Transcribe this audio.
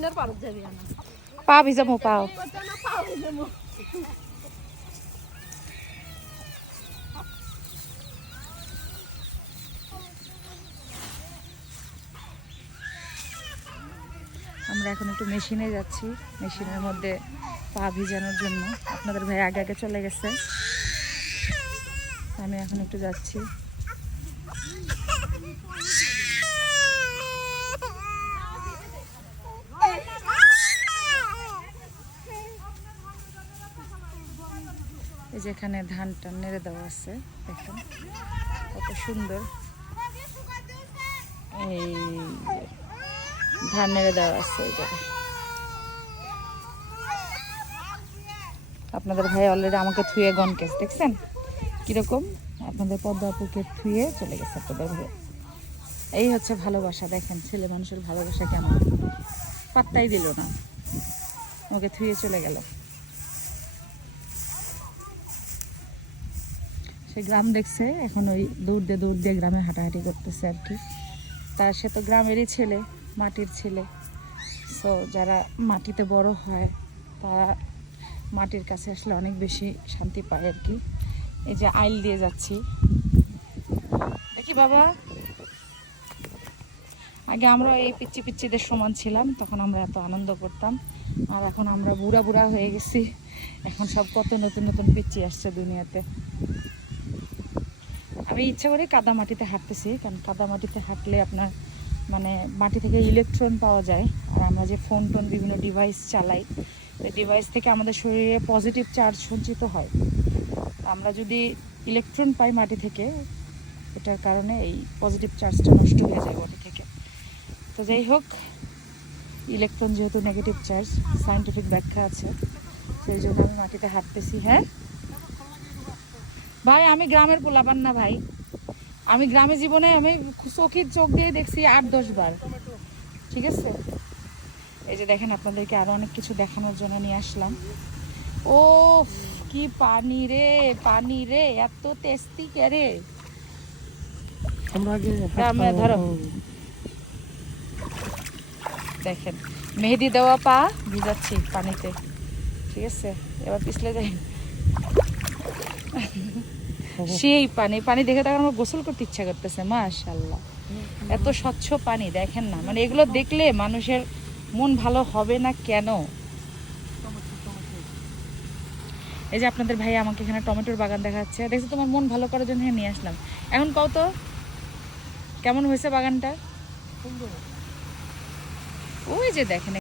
মেশিনের পারত যাবি না পা ভিজামো পাও আমরা এখন একটু মেশিনে যাচ্ছি, মেশিনের মধ্যে পা ভিজানোর জন্য। আপনাদের ভাই আগে আগে চলে গেছে, আমি এখন একটু যাচ্ছি। এই যেখানে ধানটা নেড়ে দেওয়া আছে, দেখুন কত সুন্দর। এই ধান নেড়ে দেওয়া আছে এই জায়গায়। আপনাদের ভাই অলরেডি আমাকে থুয়ে গনকেস দেখছেন কিরকম, আপনাদের পদ্মাপুকে থুয়ে চলে গেছে আপনাদের ভাই। এই হচ্ছে ভালোবাসা, দেখেন ছেলে মানুষের ভালোবাসা কেমন, পাত্তাই দিল না, আমাকে থুয়ে চলে গেল। সে গ্রাম দেখছে, এখন ওই দৌড় দিয়ে গ্রামে হাঁটাহাঁটি করতেছে আর কি। তার সে তো গ্রামেরই ছেলে, মাটির ছেলে। সো যারা মাটিতে বড় হয় তারা মাটির কাছে আসলে অনেক বেশি শান্তি পায় আর কি। এই যে আইল দিয়ে যাচ্ছি, দেখি বাবা, আগে আমরা এই পিচ্ছি পিচ্ছিদের সমান ছিলাম, তখন আমরা এত আনন্দ করতাম। আর এখন আমরা বুড়া বুড়া হয়ে গেছি, এখন সব কত নতুন নতুন পিচ্ছি আসছে দুনিয়াতে। আমি ইচ্ছা করে কাদা মাটিতে হাঁটতেছি, কারণ কাদা মাটিতে হাঁটলে আপনার মানে মাটি থেকে ইলেকট্রন পাওয়া যায়। আর আমরা যে ফোন টোন বিভিন্ন ডিভাইস চালাই, এই ডিভাইস থেকে আমাদের শরীরে পজিটিভ চার্জ সঞ্চিত হয়। আমরা যদি ইলেকট্রন পাই মাটি থেকে, এটার কারণে এই পজিটিভ চার্জটা নষ্ট হয়ে যায় বডি থেকে। তো যাই হোক, ইলেকট্রন যেহেতু নেগেটিভ চার্জ, সায়েন্টিফিক ব্যাখ্যা আছে, সেই জন্য আমি মাটিতে হাঁটতেছি। হ্যাঁ ভাই, আমি গ্রামের পোলাপান না ভাই, আমি গ্রামে জীবনে আমি চোখের চোখ দিয়ে দেখছি 8-10 বার, ঠিক আছে। এই যে দেখেন, আপনাদেরকে আরো অনেক কিছু দেখানোর জন্য নিয়ে আসলাম। ও কি পানি রে, পানি রে, এত টেস্টি কে রে। আমরা ধরো দেখেন, মেহেদি দেওয়া পা ভিজাচ্ছি পানিতে, ঠিক আছে। এবার পিছলে যাই, সেই পানি, পানি দেখে তখন আমার গোসল করতে ইচ্ছা করতেছে। মাশাআল্লাহ, এত স্বচ্ছ পানি দেখেন না, মানে এগুলো দেখলে মানুষের মন ভালো হবে না কেন। এই যে আপনাদের ভাই আমাকে এখানে টমেটোর বাগান দেখাচ্ছে, দেখছি তোমার মন ভালো করার জন্য নিয়ে আসলাম। এখন কও তো কেমন হয়েছে বাগানটা? ওই যে দেখেন।